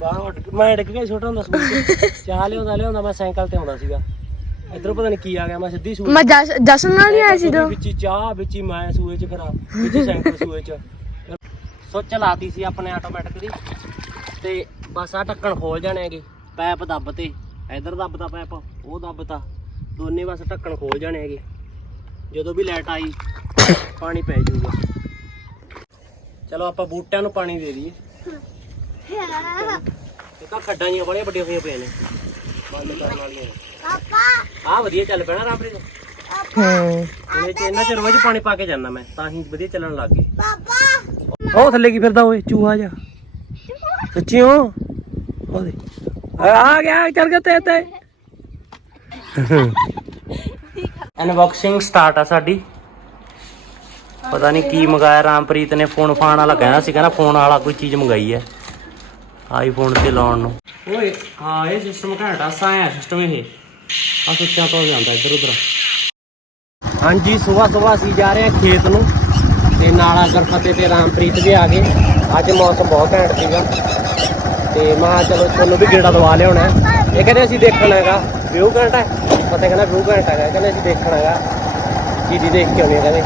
ਬਾਹਰ ਉੱਡ ਕੇ- ਮੈਂ ਡਿੱਗ ਗਿਆ ਛੋਟਾ ਹੁੰਦਾ ਸਕੂਲ ਚ ਚਾਹ ਲਿਆਉਂਦਾ ਲਿਆਉਂਦਾ ਮੈਂ ਸਾਈਕਲ ਤੇ ਆਉਂਦਾ ਸੀਗਾ। ਇਧਰੋਂ ਪਤਾ ਨਹੀਂ ਕੀ ਆ ਗਿਆ ਮੈਂ ਸਿੱਧੀ ਸੂਏ ਮੈਂ ਜਸ- ਜਸ਼ਨ ਨਾਲ ਨਹੀਂ ਆਇਆ ਸੀ ਦੋ ਵਿੱਚ ਹੀ ਚਾਹ ਵਿੱਚ ਹੀ ਮੈਂ ਸੂਏ ਚ ਖਰਾ ਵਿੱਚ ਹੀ ਸਾਈਕਲ ਸੂਏ ਚ। ਸੋ ਚਲਾਤੀ ਸੀ ਆਪਣੇ ਆਟੋਮੈਟਿਕ ਦੀ ਤੇ ਬਸ ਆ ਢੱਕਣ ਖੋਲ ਜਾਣੇ ਹੈਗੇ ਪੈਪ ਦੱਬ ਤੇ ਇਧਰ ਦੱਬਦਾ ਪੈਪ ਉਹ ਦੱਬਤਾ। ਦੋਨੇ ਬਸ ਢੱਕਣ ਖੋਲ ਜਾਣੇ ਹੈਗੇ। ਜਦੋਂ ਵੀ ਲਾਈਟ ਆਈ ਪਾਣੀ ਪੈ ਜਾਊਗਾ। ਚਲੋ ਆਪਾਂ ਬੂਟਿਆਂ ਨੂੰ ਪਾਣੀ ਦੇ ਦਈਏ। ਇਹ ਤਾਂ ਖੱਡਾਂ ਜੀਆਂ ਬੜੀਆਂ ਵੱਡੀਆਂ ਹੋਈਆਂ ਪਈਆਂ ਨੇ। ਬੰਦ ਕਰਨ ਵਾਲੀਆਂ ਆਹ ਵਧੀਆ ਚੱਲ ਪੈਣਾ ਰਾਮਪ੍ਰੀਤ। ਹੂੰ। ਇਹਨੇ ਚ ਇਹਨਾਂ ਚ ਰੋਜ਼ ਪਾਣੀ ਪਾ ਕੇ ਜਾਂਦਾ ਮੈਂ ਤਾਂ ਹੀ ਵਧੀਆ ਚੱਲਣ ਲੱਗ ਗਏ ਪਾਪਾ। ਉਹ ਥੱਲੇ ਕੀ ਫਿਰਦਾ ਓਏ ਚੂਹਾ ਜਾ ਸੱਚੀ ਹੋ ਉਹਦੇ ਆ ਗਿਆ ਚੱਲ ਗਿਆ ਤੇ ਤੇ ਅਨਬਾਕਸਿੰਗ ਸਟਾਰਟ ਆ ਸਾਡੀ। ਪਤਾ ਨਹੀਂ ਕੀ ਮੰਗਾਇਆ ਰਾਮਪ੍ਰੀਤ ਨੇ ਫੋਨ ਫਾਨ ਵਾਲਾ ਕਹਿਣਾ ਸੀ ਕਹਿੰਦਾ ਫੋਨ ਵਾਲਾ ਕੋਈ ਚੀਜ਼ ਮੰਗਾਈ ਹੈ। ਆਈਫੋਨ ਤੇ ਲਾਉਣ ਨੂੰ। ਓਏ ਹਾਂ ਇਹ ਸਿਸਟਮ ਘਾਟਾ ਸਾਇਆ ਸਿਸਟਮ ਇਹ। ਆ ਸੁੱਚਾਂ ਤੋਂ ਜਾਂਦਾ ਇੱਧਰ ਉਧਰ। ਹਾਂਜੀ ਸਵੇਰ ਸਵੇਰ ਅਸੀਂ ਜਾ ਰਹੇ ਹਾਂ ਖੇਤ ਨੂੰ। ਤੇ ਨਾਲਾ ਗਰਫਤੇ ਤੇ ਰਾਮਪ੍ਰੀਤ ਵੀ ਆ ਗਏ। ਅੱਜ ਮੌਸਮ ਬਹੁਤ ਘੈਂਟ ਸੀਗਾ। ਤੇ ਮੈਂ ਚਲੋ ਤੁਹਾਨੂੰ ਵੀ ਗੇੜਾ ਦਵਾ ਲਿਆਉਣਾ। ਇਹ ਕਹਿੰਦੇ ਅਸੀਂ ਦੇਖਣਾ ਹੈਗਾ। ਵਿਊ ਘੈਂਟ ਪਤਾ ਕਹਿੰਦਾ ਵਿਊ ਘੈਂਟ ਹੈਗਾ। ਕਹਿੰਦੇ ਅਸੀਂ ਦੇਖਣਾ ਹੈਗਾ। ਚੀਜ਼ੀ ਦੇਖ ਕੇ ਆਉਣੀ ਹੈ ਕਹਿੰਦੇ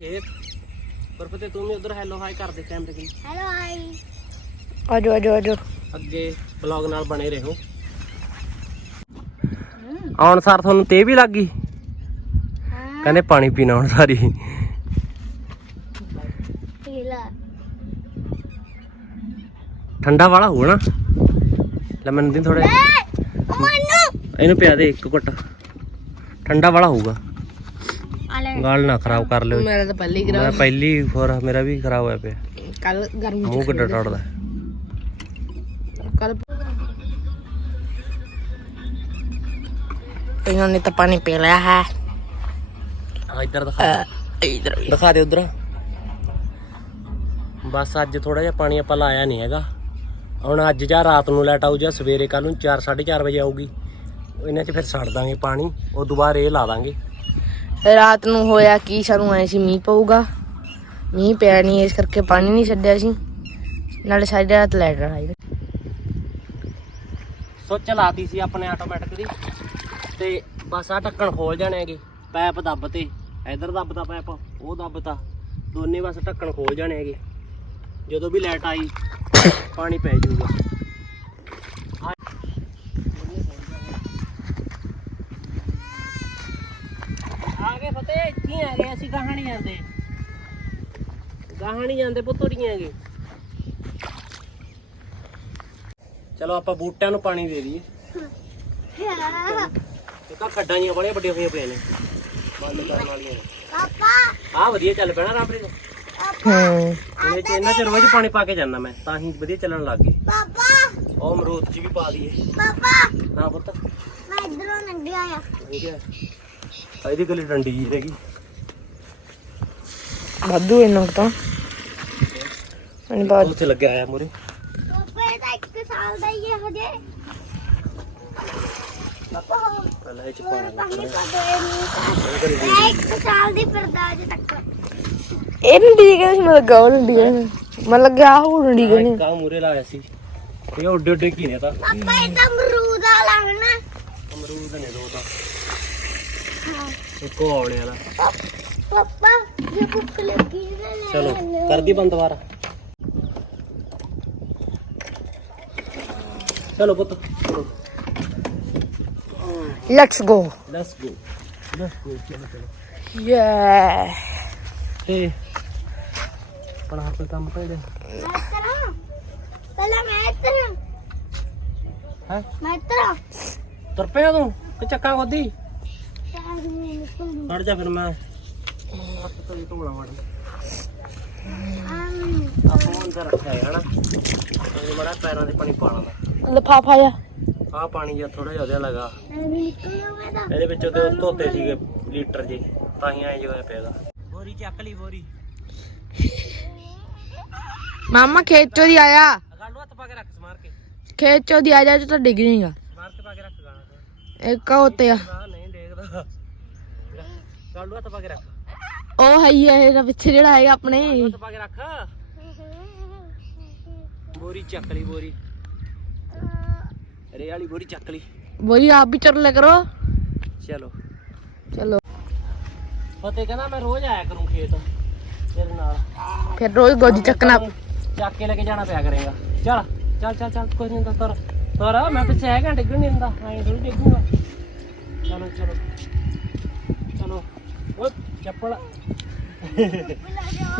ਖੇਤ ਗਰਫਤੇ ਤੂੰ ਵੀ ਉਧਰ ਹੈਲੋ ਹਾਈ ਕਰ ਦੇ ਕੈਮਰੇ ਦੀ। ਹੈਲੋ ਆਈ ਆਜੋ ਆਜੋ ਆਜੋ। ਅੱਗੇ ਬਲੌਗ ਨਾਲ ਬਣੇ ਰਹੋ। ਆਉਣ ਸਾਰ ਤੁਹਾਨੂੰ ਤੇ ਵੀ ਲੱਗ ਗਈ? ਕਹਿੰਦੇ ਪਾਣੀ ਪੀਣਾ ਹੁਣ ਸਾਰੀ। ਠੰਡਾ ਵਾਲਾ ਹੋਊ ਨਾ। ਲੈ ਮੈਨੂੰ ਦੀ ਥੋੜਾ ਮੈਨੂੰ। ਇਹਨੂੰ ਪਿਆ ਦੇ ਇੱਕ ਘੁੱਟ। ਠੰਡਾ ਵਾਲਾ ਹੋਊਗਾ। ਗਾਲ ਨਾ ਖਰਾਬ ਕਰ ਲਿਓ ਮੇਰਾ ਤਾਂ ਪਹਿਲੀ ਮੈਂ ਪਹਿਲੀ ਹੋਰ ਮੇਰਾ ਵੀ ਖਰਾਬ ਹੋਇਆ ਪਿਆ। ਕੱਲ ਗਰਮੀ ਮੂੰਹ ਕਿੱਡਾ ਟੜਦਾ ਕੱਲ ਇਹਨਾਂ ਨੇ ਤਾਂ ਪਾਣੀ ਪੀ ਲਿਆ ਹੈ। ਹਾਂ ਇੱਧਰ ਦਿਖਾ। ਇਧਰ ਦਿਖਾ ਦੇ ਉਧਰ। ਬਸ ਅੱਜ ਥੋੜਾ ਜਿਹਾ ਪਾਣੀ ਆਪਾਂ ਲਾਇਆ ਨਹੀਂ ਹੈਗਾ। ਹੁਣ ਅੱਜ ਜਾਂ ਰਾਤ ਨੂੰ ਲੈਟ ਆਊ ਜਾਂ ਸਵੇਰੇ ਕੱਲ ਨੂੰ 4 4:30 ਵਜੇ ਆਊਗੀ। ਇਹਨਾਂ 'ਚ ਫਿਰ ਛੱਡ ਦਾਂਗੇ ਪਾਣੀ ਉਹ ਦੁਬਾਰਾ ਇਹ ਲਾ ਦਾਂਗੇ। ਰਾਤ ਨੂੰ ਹੋਇਆ ਕੀ, ਸਾਨੂੰ ਐ ਸੀ ਮੀਂਹ ਪਊਗਾ। ਮੀਂਹ ਪਿਆ ਨਹੀਂ ਇਸ ਕਰਕੇ ਪਾਣੀ ਨਹੀਂ ਛੱਡਿਆ ਸੀ। ਨਾਲੇ ਸਾਰੀ ਰਾਤ ਲੈਟ ਆਈ। ਸੋ ਚਲਾਤੀ ਸੀ ਆਪਣੇ ਆਟੋਮੈਟਿਕ ਦੀ ਤੇ ਬਸ ਆ ਢੱਕਣ ਖੋਲ ਜਾਣੇ ਹੈਗੇ ਪੈਪ ਦੱਬ ਤੇ ਇਧਰ ਦੱਬਦਾ ਪੈਪ ਉਹ ਦੱਬਤਾ। ਦੋਨੇ ਬਸ ਢੱਕਣ ਖੋਲ ਜਾਣੇ ਹੈਗੇ। ਜਦੋਂ ਵੀ ਲਾਈਟ ਆਈ, ਪਾਣੀ ਪੈ ਜਾਊਗਾ। ਗਏ ਫਤਿਹ ਇੱਥੇ ਆ ਗਏ ਅਸੀਂ ਗਾਹਾਂ ਨਹੀਂ ਜਾਂਦੇ ਗਾਹਾਂ ਨਹੀਂ ਜਾਂਦੇ ਪੁੱਤੋੜੀਆਂ ਹੈਗੇ। ਚਲੋ ਆਪਾਂ ਬੂਟਿਆਂ ਨੂੰ ਪਾਣੀ ਦੇ ਦਈਏ। ਇਹ ਤਾਂ ਖੱਡਾਂ ਜੀਆਂ ਬੜੀਆਂ ਵੱਡੀਆਂ ਹੋਈਆਂ ਪਈਆਂ ਨੇ। ਬੰਦ ਕਰਨ ਵਾਲੀਆਂ ਨੇ। ਪਾਪਾ। ਆਹ ਵਧੀਆ ਚੱਲ ਪੈਣਾ ਰਾਮਪ੍ਰੀਤ। ਹੂੰ। ਇਹਨੇ ਚ ਇਹਨਾਂ ਚ ਰੋਜ਼ ਪਾਣੀ ਪਾ ਕੇ ਜਾਂਦਾ ਮੈਂ ਤਾਂ ਹੀ ਵਧੀਆ ਚੱਲਣ ਲੱਗ ਗਏ। ਪਾਪਾ। ਉਹ ਅਮਰੂਦ ਚ ਵੀ ਪਾ ਦਈਏ। ਪਾਪਾ। ਨਾ ਪੁੱਤ। ਮੈਂ ਇਧਰੋਂ ਲੰਘਿਆ ਆ। ਹੋ ਇਹਦੀ ਗਲੀ ਡੰਡੀ ਜੀ ਰਹਿ ਗਈ ਵਾਧੂ ਇਹਨਾਂ ਤਾਂ। ਅਣੀ ਬਾਅਦ ਉੱਥੇ ਲੱਗਿਆ ਆਇਆ ਮੂਰੇ ਪਾਪਾ ਇਹ ਤਾਂ ਇੱਕ ਸਾਲ ਦਾ ਹੀ ਹੈ ਹਜੇ। ਪਾਪਾ ਪਹਿਲਾਂ ਇਹ ਚ ਪਾਣੀ ਇੱਕ ਸਾਲ ਦੀ ਫਿਰਦਾ ਅਜੇ ਤੱਕ। ਇਹ ਹੈ ਮੈਂ ਲੱਗਾ ਉਹ ਮੈਂ ਲੱਗਿਆ ਉਹ ਨਹੀਂ ਠੀਕ ਹੈ ਕਾ ਮੂਰੇ ਲਾਇਆ ਸੀ। ਇਹ ਉੱਡੇ ਉੱਡੇ ਕੀ ਨੇ ਤਾਂ? ਪਾਪਾ ਇਹ ਤਾਂ ਅਮਰੂਦ ਆ ਲੱਗਣਾ ਅਮਰੂਦ ਨੇ ਦੋ ਤਾਂ। ਇੱਕ ਉਹ ਔਲੇ ਵਾਲਾ। ਪਾਪਾ ਇਹ ਭੁੱਖ ਲੱਗੀ ਨਾ ਚਲੋ ਕਰਦੀ ਬੰਦ ਦੁਬਾਰਾ। ਚਲੋ ਪੁੱਤ। Let's go let's go let's go ਚਲੋ ਚਲੋ। ਯੇ ਤੇ ਆਪਣਾ ਆਪਣਾ ਕੰਮ ਕਰਦੇ। ਮੈਂ ਤਰਾ ਪਹਿਲਾਂ ਮੈਂ ਤਰਾ ਹੈ। ਮੈਂ ਤਰਾ ਤੁਰ ਪਿਆ ਤੂੰ ਕਿ ਚੱਕਾਂ ਖੋਦੀ। ਖੜ ਜਾ ਫਿਰ ਮੈਂ। ਹੱਥ ਤੋਂ ਹੀ ਧੋਣਾ ਵੜ ਆਪਾਂ ਅੰਦਰ ਰੱਖਿਆ ਹੈ ਹਨਾ ਇਹ ਬੜਾ ਪੈਰਾਂ ਦੇ ਪਾਣੀ ਪਾਣਾ ਦਾ ਲਫਾਫਾ ਜਾ ਆਹ ਪਾਣੀ ਜਿਹਾ ਥੋੜਾ ਜਿਹਾ ਉਹਦੇ ਲਗਾ ਨਿਕਲਣਾ ਮੈਂ ਤਾਂ ਇਹਦੇ ਵਿੱਚ ਉਹਦੇ ਧੋਤੇ ਸੀਗੇ ਲੀਟਰ ਜੇ ਤਾਂ ਹੀ ਐਂ ਜਿਹਾ ਪਿਆਗਾ ਬੋਰੀ ਚੱਕ ਲਈ ਬੋਰੀ। ਮਾਮਾ ਖੇਤ ਚੋਂ ਦੀ ਆਇਆ। ਗਾਲੂ ਹੱਥ ਪਾ ਕੇ ਰੱਖ ਸਮਾਰ ਕੇ। ਖੇਤ ਚੋਂ ਦੀ ਆ ਜਾ ਤਾਂ ਡਿੱਗ ਜਾਏਗਾ। ਸਮਾਰ ਕੇ ਪਾ ਕੇ ਰੱਖ ਗਾਣਾ ਤੇ ਇੱਕ ਆ ਉੱਤੇ ਆ। ਨਹੀਂ ਦੇਖਦਾ ਗਾਲੂ ਹੱਥ ਪਾ ਕੇ ਰੱਖ। ਉਹ ਹਈ ਹੈ ਇਹਦਾ ਪਿੱਛੇ ਜਿਹੜਾ ਹੈਗਾ ਆਪਣੇ। ਬੋਰੀ ਚੱਕ ਲਈ ਬੋਰੀ। ਰੇ ਵਾਲੀ ਬੋਰੀ ਚੱਕ ਲਈ। ਬੋਰੀ ਆਪ ਵੀ ਚੱਲ ਲਿਆ ਕਰੋ। ਚਲੋ। ਚਲੋ। ਫਤੇ ਕਹਿੰਦਾ ਮੈਂ ਰੋਜ਼ ਆਇਆ ਕਰੂੰ ਖੇਤ ਤੇਰੇ ਨਾਲ। ਫਿਰ ਰੋਜ਼ ਗੋਦੀ ਚੱਕਣਾ। ਚੱਕ ਕੇ ਲੈ ਕੇ ਜਾਣਾ ਪਿਆ ਕਰੇਗਾ। ਚਲ ਚਲ ਚਲ ਚਲ ਕੋਈ ਨਹੀਂ ਤੁਰ। ਤੁਰ ਮੈਂ ਪਿੱਛੇ ਘੰਟੇ ਡਿੱਗਣ ਨਹੀਂ ਦਿੰਦਾ। ਐਂ ਥੋੜੀ ਡਿੱਗੂਗਾ। ਚਲੋ ਚਲੋ। ਚਲੋ। ਓਏ।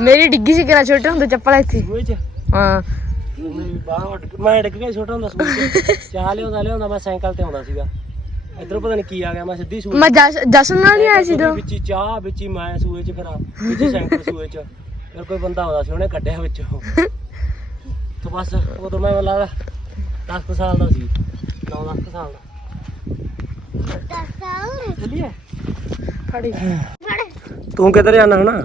ਮੇਰੀ ਡਿੱਗੀ ਸੀ ਕਿਹੜਾ ਛੋਟੇ ਹੁੰਦੇ ਚੱਪਲ ਇੱਥੇ। ਹਾਂ। ਮੇਰੀ ਬਾਹ ਉੱਡ ਮੈਂ ਡਿੱਗ ਗਿਆ ਛੋਟਾ ਹੁੰਦਾ ਸਕੂਲ ਚਾਹ ਲਿਆਉਂਦਾ ਲਿਆਉਂਦਾ ਮੈਂ ਸਾਈਕਲ ਤੇ ਆਉਂਦਾ ਸੀਗਾ। ਇਧਰ ਪਤਾ ਨਹੀਂ ਕੀ ਆ ਗਿਆ ਮੈਂ ਸਿੱਧੀ ਸੂਏ ਮੈਂ ਜਸ- ਜਸ਼ਨ ਆਇਆ ਸੀ ਦੋ ਵਿੱਚ ਚਾਹ ਵਿੱਚ ਮੈਂ ਸੂਏ ਚ ਫਿਰ ਵਿੱਚ ਸਾਈਕਲ ਸੂਏ ਚ। ਫਿਰ ਕੋਈ ਬੰਦਾ ਆਉਂਦਾ ਸੀ ਉਹਨੇ ਕੱਢਿਆ ਵਿੱਚੋਂ। ਬਸ ਉਦੋਂ ਮੈਂ ਲੱਗਦਾ ਸੀ। ਤੂੰ ਕਿੱਧਰ ਜਾਣਾ ਹਣਾ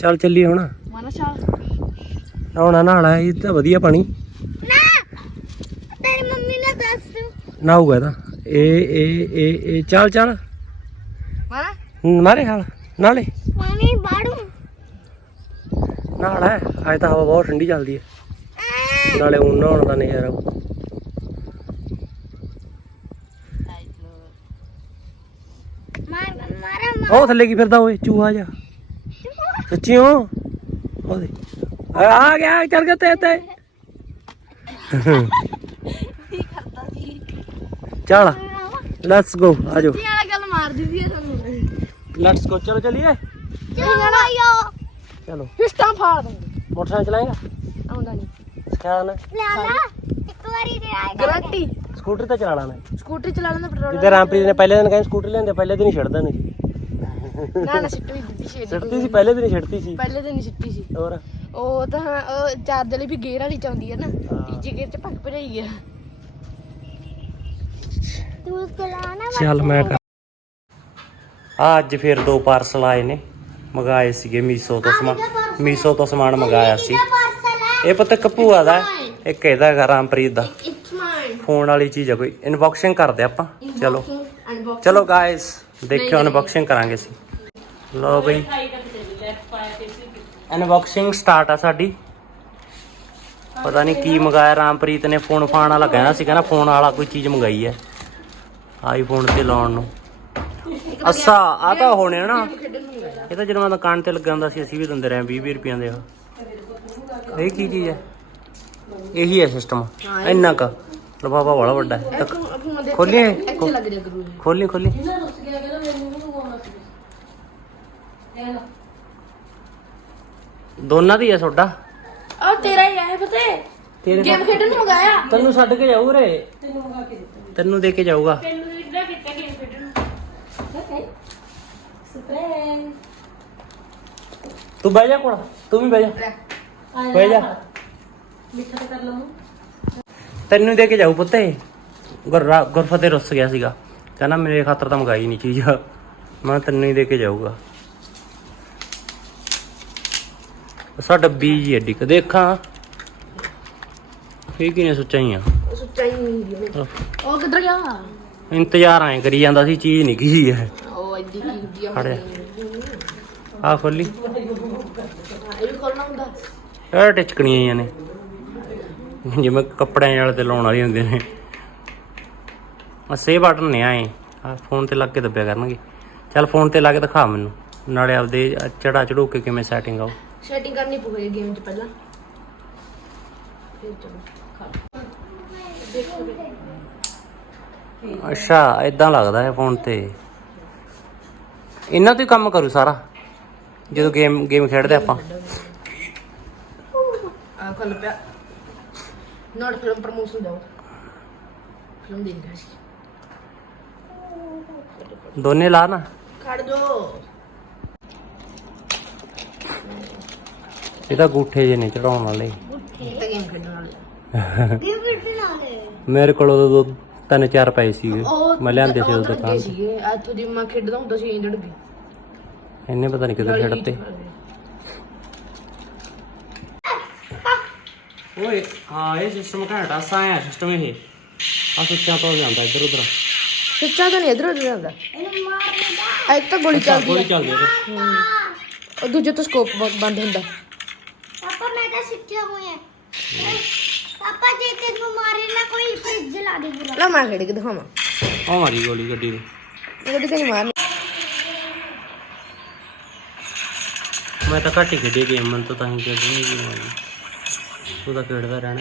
ਚੱਲ ਚੱਲੀ ਹੁਣ। ਮਾਨਾ ਚਾਲ ਨਹਾਉਣਾ ਇਹ ਤਾਂ ਵਧੀਆ ਪਾਣੀ। ਨਾ! ਤੇਰੀ ਮੰਮੀ ਨੇ ਦੱਸ ਨਹਾਊਗਾ ਇਹਦਾ ਏ ਇਹ ਇਹ ਇਹ ਚੱਲ ਚੱਲ। ਮਾਰੇ ਹਾਲ। ਨਾਲੇ ਪਾਣੀ ਬਾੜੂ। ਨਹਾਲਾ ਅੱਜ ਤਾਂ ਹਵਾ ਬਹੁਤ ਠੰਡੀ ਚੱਲਦੀ ਹੈ। ਨਾਲੇ ਉਹ ਨਹਾਉਣ ਦਾ ਨਜ਼ਾਰਾ। ਉਹ ਥੱਲੇ ਕੀ ਫਿਰਦਾ ਓਏ? ਚੂਹਾ ਜਾ ਸੱਚੀ ਹੋ ਉਹਦੇ ਆ ਗਿਆ ਚੱਲ ਗਿਆ ਤੇ ਤੇ ਚਲ ਲੈਟਸ ਗੋ ਆ ਜਾਓ। ਇਹ ਵਾਲਾ ਹੈ ਤੁਹਾਨੂੰ ਲੈਟਸ ਗੋ ਚਲੋ ਚਲੀਏ। ਚਲੋ ਆਇਓ ਚਲੋ। ਪਿਸਟਾਂ ਫਾੜ ਦੂੰਗੀ ਮੋਟਰਸਾਈਕਲ ਚਲਾਏਗਾ? ਆਉਂਦਾ ਨਹੀਂ। ਸਿਖਾਣ ਲੈ ਲਾ। ਇੱਕ ਵਾਰੀ ਦੇ ਆਏਗਾ। ਗਰੰਟੀ। ਸਕੂਟਰ ਤਾਂ ਚਲਾ ਲੈਣਾ ਰਾਮਪ੍ਰੀਤ ਨੇ ਪਹਿਲੇ ਦਿਨ ਕਹਿੰਦੇ ਸਕੂਟਰ ਲੈਂਦੇ ਪਹਿਲੇ ਦਿਨ ਹੀ ਛੱਡਦਾ ਨਾ ਨਾ ਸਿੱਟੂ ਹੀ ਦਿੱਤੀ ਛੇੜੀ। ਛੱਡਤੀ ਸੀ ਪਹਿਲੇ ਦਿਨ ਹੀ ਛੱਡਤੀ ਸੀ। ਪਹਿਲੇ ਦਿਨ ਹੀ ਸਿੱਟੀ ਸੀ। ਹੋਰ? ਉਹ ਤਾਂ ਹਾਂ, ਉਹ ਚਾਰਜ ਵਾਲੀ ਵੀ ਗੇਅਰ ਵਾਲੀ ਚਾਉਂਦੀ ਹੈ ਨਾ ਹਾਂ। ਤੀਜੇ ਗੇਅਰ ਚ ਪੱਕ ਭਜਾਈ ਆ। ਤੂੰ ਚਲਾਣਾ ਚੱਲ ਮੈਂ ਕਰ ਆ ਅੱਜ ਫਿਰ ਦੋ ਪਾਰਸਲ ਆਏ ਨੇ ਮੰਗਾਏ ਸੀਗੇ ਮੀਸੋ ਤੋਂ ਸਮਾਨ ਮੀਸੋ ਤੋਂ ਸਮਾਨ ਮੰਗਾਇਆ ਸੀ। ਇਹ ਪਤਾ ਕਪੂਆ ਦਾ ਹੈ, ਇੱਕ ਇਹਦਾ ਹੈਗਾ ਰਾਮਪ੍ਰੀਤ ਦਾ। ਫੋਨ ਵਾਲੀ ਚੀਜ਼ ਹੈ ਕੋਈ। ਇਨਬਾਕਸਿੰਗ ਕਰਦੇ ਆਪਾਂ ਚਲੋ। ਚਲੋ ਗਾਇਸ ਦੇਖਿਓ ਅਨਬਾਕਸਿੰਗ ਕਰਾਂਗੇ ਸੀ ਲਓ ਬਈ। ਅਨਬਾਕਸਿੰਗ ਸਟਾਰਟ ਆ ਸਾਡੀ। ਪਤਾ ਨਹੀਂ ਕੀ ਮੰਗਾਇਆ ਰਾਮਪ੍ਰੀਤ ਨੇ ਫੋਨ ਫਾਨ ਵਾਲਾ ਕਹਿਣਾ ਸੀ ਕਹਿੰਦਾ ਫੋਨ ਵਾਲਾ ਕੋਈ ਚੀਜ਼ ਮੰਗਾਈ ਹੈ ਆਈਫੋਨ ਤੇ ਲਾਉਣ ਨੂੰ। ਅੱਛਾ ਆ ਤਾਂ ਹੋਣੇ ਨਾ ਇਹ ਤਾਂ ਜਦੋਂ ਮੈਂ ਦੁਕਾਨ ਤੇ ਲੱਗਾ ਹੁੰਦਾ ਸੀ ਅਸੀਂ ਵੀ ਦਿੰਦੇ ਰਹੇ 20 20 ਰੁਪਈਆਂ ਦੇ ਉਹ। ਇਹ ਕੀ ਚੀਜ਼ ਹੈ ਇਹੀ ਹੈ ਸਿਸਟਮ ਇੰਨਾ ਕ। ਲਫਾਫਾ ਬੜਾ ਵੱਡਾ ਹੈ। ਤਾਂ ਖੋਲੀਏ। ਦੋਨਾਂ ਦੀ ਹੈ ਤੁਹਾਡਾ ਆ ਤੇਰਾ ਹੀ ਹੈ ਪਤਾ ਤੇਰੇ ਗੇਮ ਖੇਡਣ ਨੂੰ ਮੰਗਾਇਆ। ਤੈਨੂੰ ਛੱਡ ਕੇ ਜਾਊ ਰੇ ਤੈਨੂੰ ਦੇ ਕੇ ਜਾਊਗਾ। ਤੂੰ ਬਹਿ ਜਾ ਕੋਲ। ਤੂੰ ਵੀ ਬਹਿ ਜਾ। ਬਹਿ ਜਾ। ਤੈਨੂੰ ਦੇ ਕੇ ਜਾਊ ਪੁੱਤੇ। ਗੁਰਰਾ ਗੁਰਫਤੇ ਰੁੱਸ ਗਿਆ ਸੀਗਾ। ਕਹਿੰਦਾ ਮੇਰੇ ਖਾਤਰ ਤਾਂ ਮੰਗਾਈ ਨਹੀਂ ਚੀਜ਼। ਮੈਂ ਕਿਹਾ ਤੈਨੂੰ ਹੀ ਦੇ ਕੇ ਜਾਊਗਾ। ਸਾ ਡੱਬੀ ਜੀ ਐਡੀ ਕ ਦੇਖਾਂ। ਇਹ ਕਿਨੇ ਸੋਚਾਈਆਂ? ਸੁੱਚਾ ਹੀ ਨਹੀਂ ਹੁੰਦੀ ਉਹਨੇ। ਉਹ ਕਿੱਧਰ ਗਿਆ? ਇੰਤਜ਼ਾਰ ਐ ਕਰੀ ਜਾਂਦਾ ਸੀ ਚੀਜ਼ ਨਹੀਂ ਕੀ ਹੈ। ਉਹ ਐਡੀ ਕੀ ਹੁੰਦੀ ਆ ਫੜਿਆ ਆ ਖੋਲੀ। ਇਹ ਵੀ ਖੋਲਣਾ ਹੁੰਦਾ। ਇਹ ਟਿਚਕਣੀਆਂ ਨੇ। ਜਿਵੇਂ ਕੱਪੜਿਆਂ ਵਾਲੇ ਤੇ ਲਾਉਣ ਵਾਲੀ ਹੁੰਦੇ ਨੇ। ਆ ਸੇ ਬਟਨ ਨੇ ਆਏ। ਆ ਫੋਨ ਤੇ ਲੱਗ ਕੇ ਦੱਬਿਆ ਕਰਨਗੇ। ਚੱਲ ਫੋਨ ਤੇ ਲਾ ਕੇ ਦਿਖਾ ਮੈਨੂੰ। ਨਾਲੇ ਆਪਦੇ ਚੜਾ ਚੜੂ ਕੇ ਕਿਵੇਂ ਸੈਟਿੰਗ ਆਉ ਸੈਟਿੰਗ ਕਰਨੀ ਪਊਗੀ ਗੇਮ 'ਚ ਪਹਿਲਾਂ। ਫਿਰ ਚਲੋ ਅੱਛਾ ਇਦਾਂ ਲੱਗਦਾ ਹੈ ਫੋਨ ਤੇ। ਇਹਨਾਂ ਤੋਂ ਹੀ ਕੰਮ ਕਰੂ ਸਾਰਾ ਜਦੋਂ ਗੇਮ ਗੇਮ ਖੇਡਦੇ ਆਪਾਂ। ਆ ਖੁੱਲ ਪਿਆ। ਨੋਟ ਫਿਲਮ ਪ੍ਰਮੋਸ਼ਨ ਜਾਓ ਫਿਲਮ ਦੇਖ ਰਿਹਾ ਸੀ। ਦੋਨੇ ਲਾ ਨਾ। ਖੜ ਜੋ ਇਹ ਤਾਂ ਗੂਠੇ ਜੇ ਨੇ ਚੜਾਉਣ ਵਾਲੇ। ਤੇ ਗੇਮ ਖੇਡਣ ਵਾਲੇ। ਗਿਫਟ ਨਾਲੇ ਮੇਰੇ ਕੋਲ ਉਦੋਂ ਦੋ ਤਿੰਨ ਚਾਰ ਪਏ ਸੀਗੇ। ਮੈਂ ਲਿਆਂਦੇ ਸੀ ਉਹ ਦੁਕਾਨ ਤੇ। ਸੀਗੇ। ਅੱਜ ਤੋਂ ਦੀ ਮੈਂ ਖੇਡਦਾ ਹੁੰਦਾ ਸੀ ਇੰਜੜ ਗਏ ਇਹਨੇ ਪਤਾ ਨਹੀਂ ਕਿੱਧਰ ਛੱਡਤੇ ਓਏ ਹਾਂ ਇਹ ਸਿਸਟਮ ਘਾਟਾ ਸਾਇਆ ਸਿਸਟਮ ਇਹ। ਆ ਸੁੱਚਾ ਤੋਂ ਜਾਂਦਾ ਇੱਧਰ ਉੱਧਰ। ਸੱਚਾ ਤਾਂ ਨਹੀਂ ਇਧਰ ਉਧਰ ਜਾਂਦਾ। ਇਹਨੂੰ ਮਾਰ ਲੈਦਾ ਇੱਕ ਤਾਂ ਗੋਲੀ ਚੱਲਦੀ ਆ। ਇਹਦੇ। ਉਹ ਦੂਜੇ ਤੋਂ ਸਕੋਪ ਬੰਦ ਹੁੰਦਾ। ਪਾਪਾ ਮੈਂ ਤਾਂ ਸਿੱਖਿਆ ਹੋਇਆ ਪਾਪਾ ਜੇ ਤੈਨੂੰ ਮਾਰੇ ਨਾ ਕੋਈ ਫ੍ਰਿਜ ਲਾ ਦੇ ਪੂਰਾ। ਲੈ ਮੈਂ ਖੇਡ ਕੇ ਦਿਖਾਵਾਂ। ਉਹ ਮਾਰੀ ਗੋਲੀ ਗੱਡੀ ਨੂੰ। ਗੱਡੀ ਤੇ ਨਹੀਂ ਮਾਰਨੀ? ਮੈਂ ਤਾਂ ਘੱਟ ਹੀ ਖੇਡੀ ਗੇਮ ਮਨ ਤਾਂ ਤਾਂ ਹੀ ਖੇਡਣੀ ਨਹੀਂ ਮਾਰੀ। ਤੂੰ ਤਾਂ ਖੇਡਦਾ ਰਹਿਣਾ।